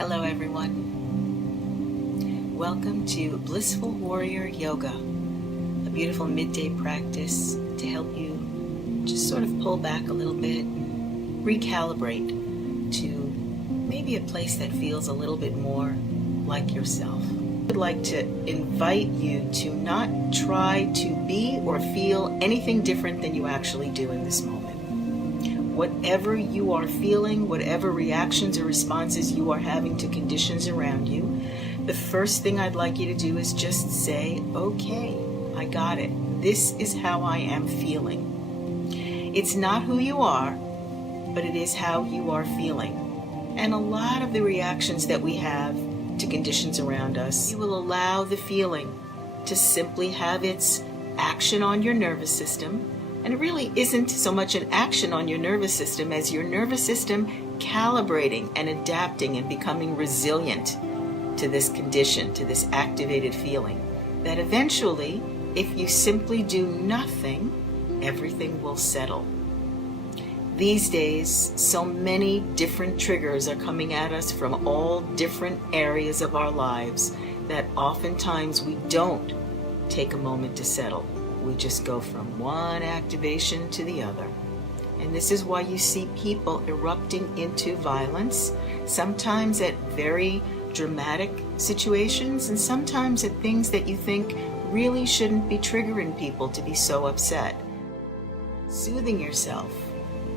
Hello everyone. Welcome to Blissful Warrior Yoga, a beautiful midday practice to help you just sort of pull back a little bit, recalibrate to maybe a place that feels a little bit more like yourself. I would like to invite you to not try to be or feel anything different than you actually do in this moment. Whatever you are feeling, whatever reactions or responses you are having to conditions around you, the first thing I'd like you to do is just say, okay, I got it. This is how I am feeling. It's not who you are, but it is how you are feeling. And a lot of the reactions that we have to conditions around us, you will allow the feeling to simply have its action on your nervous system. And it really isn't so much an action on your nervous system as your nervous system calibrating and adapting and becoming resilient to this condition, to this activated feeling, that eventually, if you simply do nothing, everything will settle. These days, so many different triggers are coming at us from all different areas of our lives that oftentimes we don't take a moment to settle. We just go from one activation to the other. And this is why you see people erupting into violence, sometimes at very dramatic situations, and sometimes at things that you think really shouldn't be triggering people to be so upset. Soothing yourself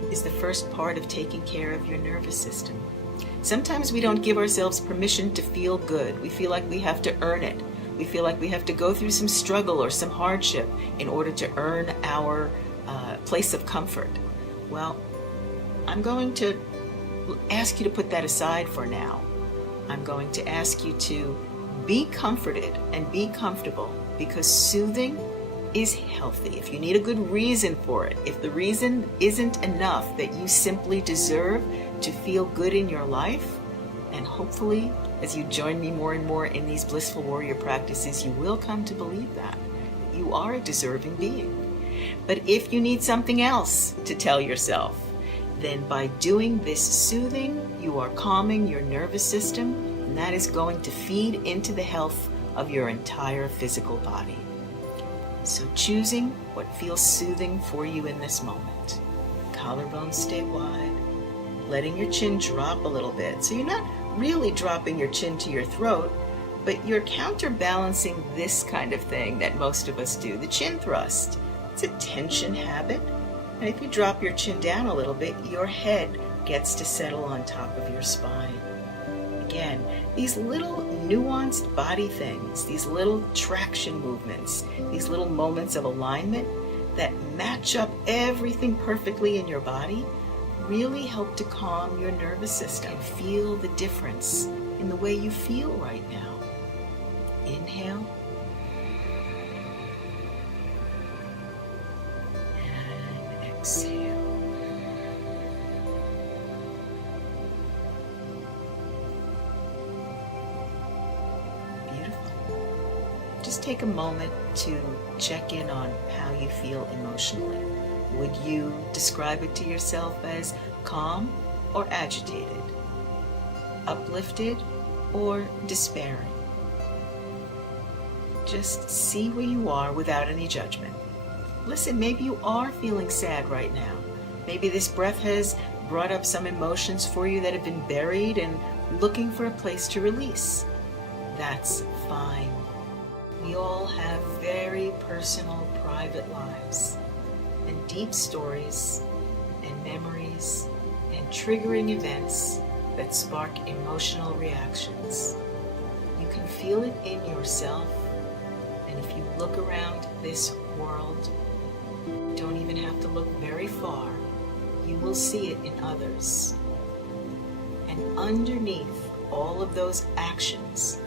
is the first part of taking care of your nervous system. Sometimes we don't give ourselves permission to feel good. We feel like we have to earn it. We feel like we have to go through some struggle or some hardship in order to earn our place of comfort. Well, I'm going to ask you to put that aside for now. I'm going to ask you to be comforted and be comfortable, because soothing is healthy. If you need a good reason for it, if the reason isn't enough that you simply deserve to feel good in your life, and hopefully as you join me more and more in these Blissful Warrior practices, you will come to believe that you are a deserving being. But if you need something else to tell yourself, then by doing this soothing, you are calming your nervous system, and that is going to feed into the health of your entire physical body. So choosing what feels soothing for you in this moment. Collarbones stay wide, letting your chin drop a little bit. So you're not really dropping your chin to your throat, but you're counterbalancing this kind of thing that most of us do, the chin thrust. It's a tension habit, and if you drop your chin down a little bit, your head gets to settle on top of your spine. Again, these little nuanced body things, these little traction movements, these little moments of alignment that match up everything perfectly in your body really help to calm your nervous system. Feel the difference in the way you feel right now. Inhale. And exhale. Beautiful. Just take a moment to check in on how you feel emotionally. Would you describe it to yourself as calm or agitated, uplifted or despairing? Just see where you are without any judgment. Listen, maybe you are feeling sad right now. Maybe this breath has brought up some emotions for you that have been buried and looking for a place to release. That's fine. We all have very personal, private lives, and deep stories and memories and triggering events that spark emotional reactions. You can feel it in yourself, and if you look around this world, you don't even have to look very far, you will see it in others. And underneath all of those actions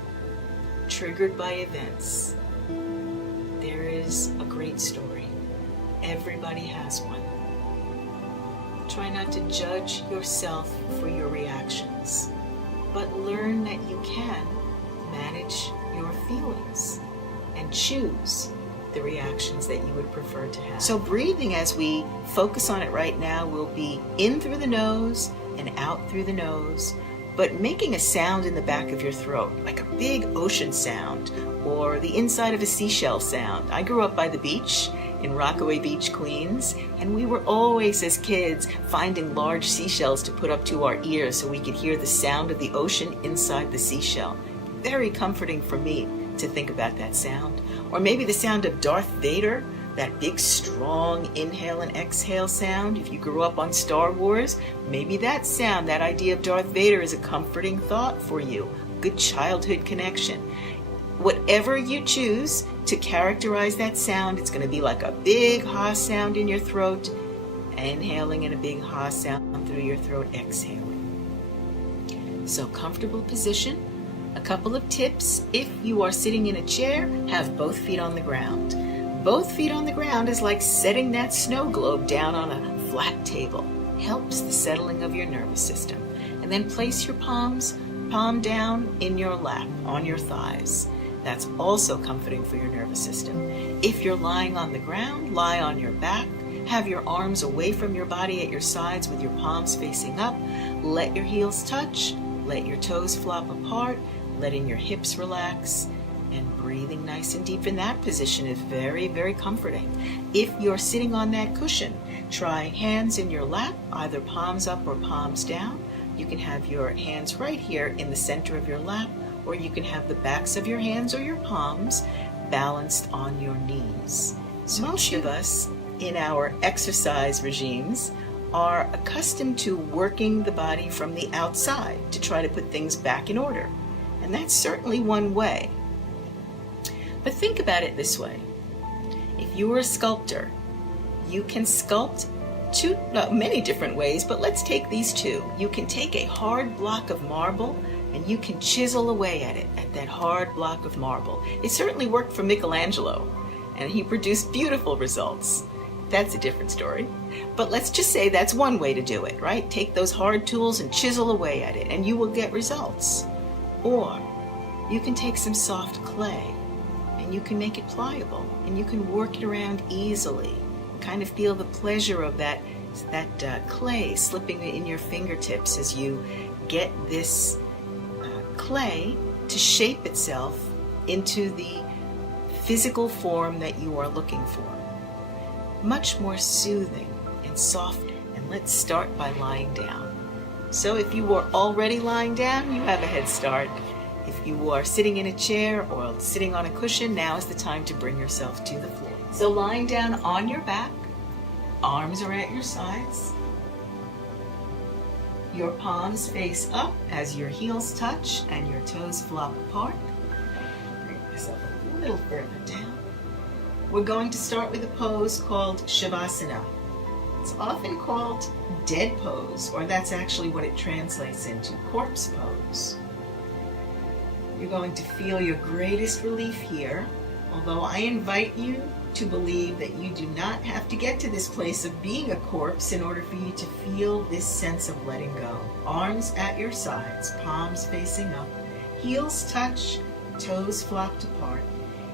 triggered by events, there is a great story. Everybody has one. Try not to judge yourself for your reactions, but learn that you can manage your feelings and choose the reactions that you would prefer to have. So breathing, as we focus on it right now, will be in through the nose and out through the nose, but making a sound in the back of your throat, like a big ocean sound or the inside of a seashell sound. I grew up by the beach in Rockaway Beach, Queens, and we were always, as kids, finding large seashells to put up to our ears so we could hear the sound of the ocean inside the seashell. Very comforting for me to think about that sound. Or maybe the sound of Darth Vader, that big, strong inhale and exhale sound. If you grew up on Star Wars, maybe that sound, that idea of Darth Vader is a comforting thought for you. Good childhood connection. Whatever you choose to characterize that sound, it's going to be like a big ha sound in your throat, inhaling, and a big ha sound through your throat, exhaling. So comfortable position. A couple of tips: if you are sitting in a chair, have both feet on the ground. Both feet on the ground is like setting that snow globe down on a flat table. Helps the settling of your nervous system. And then place your palm down in your lap, on your thighs. That's also comforting for your nervous system. If you're lying on the ground, lie on your back. Have your arms away from your body at your sides with your palms facing up. Let your heels touch. Let your toes flop apart. Letting your hips relax. And breathing nice and deep in that position is very, very comforting. If you're sitting on that cushion, try hands in your lap, either palms up or palms down. You can have your hands right here in the center of your lap, or you can have the backs of your hands or your palms balanced on your knees. So most of us in our exercise regimes are accustomed to working the body from the outside to try to put things back in order. And that's certainly one way. But think about it this way. If you were a sculptor, you can sculpt many different ways, but let's take these two. You can take a hard block of marble and you can chisel away at it, at that hard block of marble. It certainly worked for Michelangelo, and he produced beautiful results. That's a different story. But let's just say that's one way to do it, right? Take those hard tools and chisel away at it, and you will get results. Or you can take some soft clay, and you can make it pliable, and you can work it around easily, and kind of feel the pleasure of that clay slipping in your fingertips as you get this clay to shape itself into the physical form that you are looking for. Much more soothing and soft. And let's start by lying down. So if you were already lying down, you have a head start. If you are sitting in a chair or sitting on a cushion, now is the time to bring yourself to the floor. So lying down on your back, arms are at your sides. Your palms face up as your heels touch and your toes flop apart. Bring yourself a little further down. We're going to start with a pose called Shavasana. It's often called dead pose, or that's actually what it translates into, corpse pose. You're going to feel your greatest relief here, although I invite you to believe that you do not have to get to this place of being a corpse in order for you to feel this sense of letting go. Arms at your sides, palms facing up, heels touch, toes flopped apart.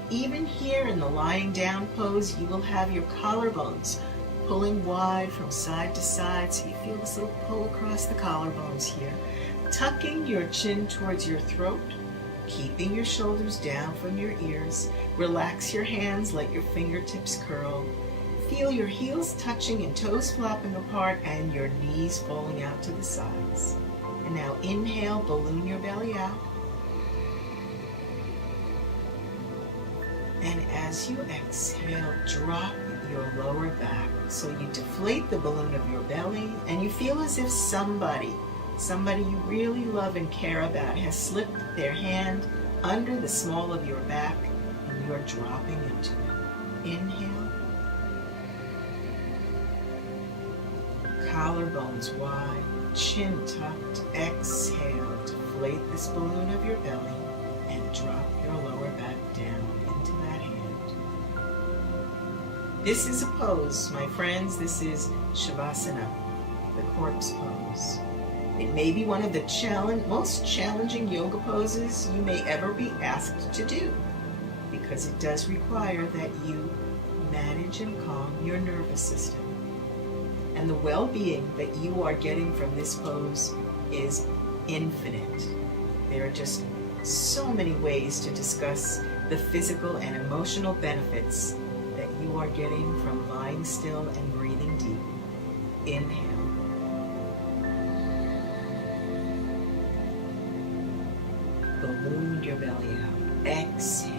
Even here in the lying down pose, you will have your collarbones pulling wide from side to side, so you feel this little pull across the collarbones here. Tucking your chin towards your throat, keeping your shoulders down from your ears. Relax your hands, let your fingertips curl. Feel your heels touching and toes flopping apart and your knees falling out to the sides. And now inhale, balloon your belly out. And as you exhale, drop your lower back. So you deflate the balloon of your belly and you feel as if somebody you really love and care about has slipped their hand under the small of your back and you are dropping into it. Inhale. Collarbones wide, chin tucked. Exhale. Deflate this balloon of your belly and drop your lower back down into that hand. This is a pose, my friends. This is Shavasana, the corpse pose. It may be one of the most challenging yoga poses you may ever be asked to do, because it does require that you manage and calm your nervous system. And the well-being that you are getting from this pose is infinite. There are just so many ways to discuss the physical and emotional benefits that you are getting from lying still and breathing deep. Inhale. Balloon your belly out. Exhale.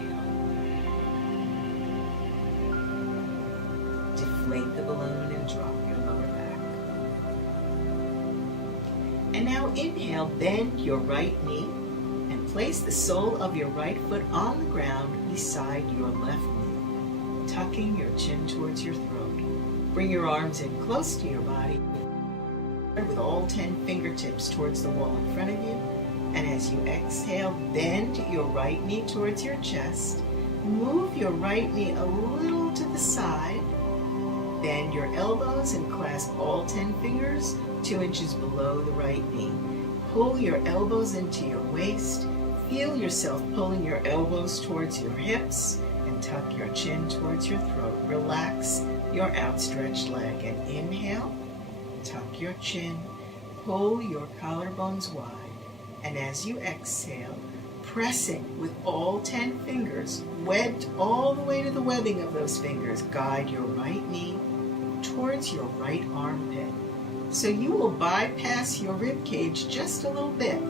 Deflate the balloon and drop your lower back. And now inhale, bend your right knee and place the sole of your right foot on the ground beside your left knee, tucking your chin towards your throat. Bring your arms in close to your body with all 10 fingertips towards the wall in front of you. And as you exhale, bend your right knee towards your chest. Move your right knee a little to the side. Bend your elbows and clasp all 10 fingers 2 inches below the right knee. Pull your elbows into your waist. Feel yourself pulling your elbows towards your hips and tuck your chin towards your throat. Relax your outstretched leg and inhale, tuck your chin, pull your collarbones wide. And as you exhale, pressing with all 10 fingers, webbed all the way to the webbing of those fingers, guide your right knee towards your right armpit. So you will bypass your rib cage just a little bit,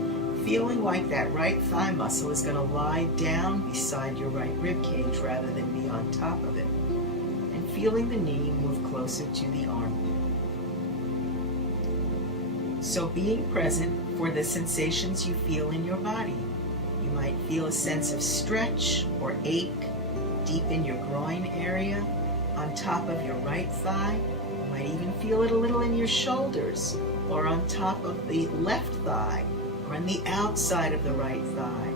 feeling like that right thigh muscle is going to lie down beside your right rib cage rather than be on top of it. And feeling the knee move closer to the armpit. So being present for the sensations you feel in your body. You might feel a sense of stretch or ache deep in your groin area, on top of your right thigh. You might even feel it a little in your shoulders or on top of the left thigh or on the outside of the right thigh.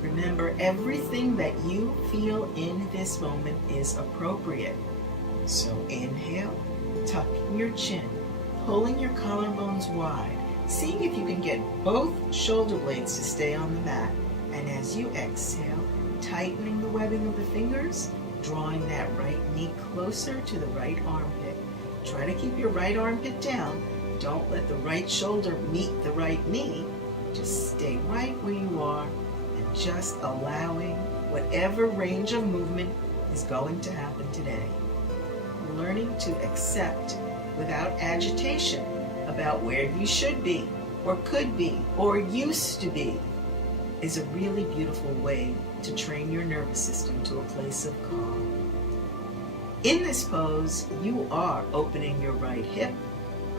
Remember, everything that you feel in this moment is appropriate. So inhale, tucking your chin, pulling your collarbones wide, seeing if you can get both shoulder blades to stay on the mat. And as you exhale, tightening the webbing of the fingers, drawing that right knee closer to the right armpit. Try to keep your right armpit down. Don't let the right shoulder meet the right knee. Just stay right where you are and just allowing whatever range of movement is going to happen today. Learning to accept without agitation about where you should be or could be or used to be is a really beautiful way to train your nervous system to a place of calm. In this pose, you are opening your right hip.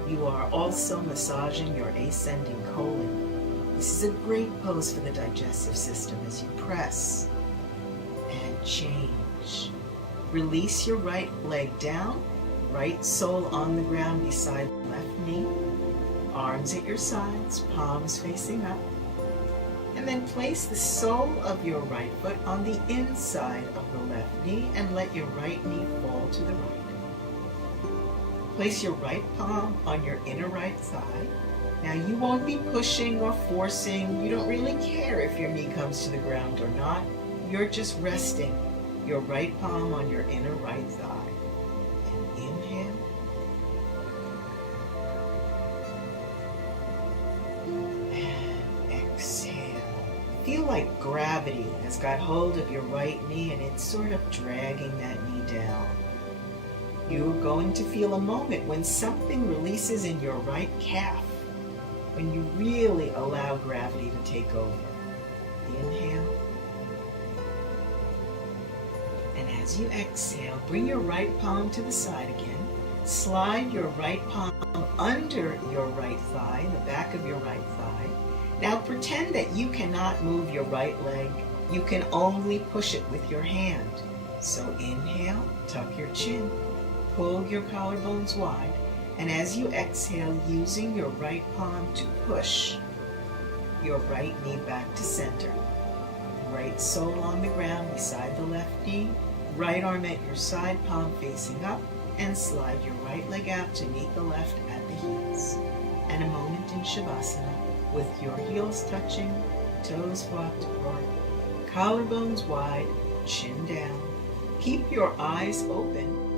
You are also massaging your ascending colon. This is a great pose for the digestive system as you press and change. Release your right leg down, right sole on the ground beside the left knee, arms at your sides, palms facing up. And then place the sole of your right foot on the inside of the left knee and let your right knee fall to the right. Place your right palm on your inner right thigh. Now you won't be pushing or forcing. You don't really care if your knee comes to the ground or not. You're just resting your right palm on your inner right thigh. And inhale. And exhale. Feel like gravity has got hold of your right knee and it's sort of dragging that knee down. You're going to feel a moment when something releases in your right calf, when you really allow gravity to take over. Inhale. And as you exhale, bring your right palm to the side again. Slide your right palm under your right thigh, the back of your right thigh. Now pretend that you cannot move your right leg. You can only push it with your hand. So inhale, tuck your chin, pull your collarbones wide, and as you exhale, using your right palm to push your right knee back to center. Right sole on the ground beside the left knee, right arm at your side, palm facing up, and slide your right leg out to meet the left at the heels. And a moment in Shavasana with your heels touching, toes walked apart, collarbones wide, chin down. Keep your eyes open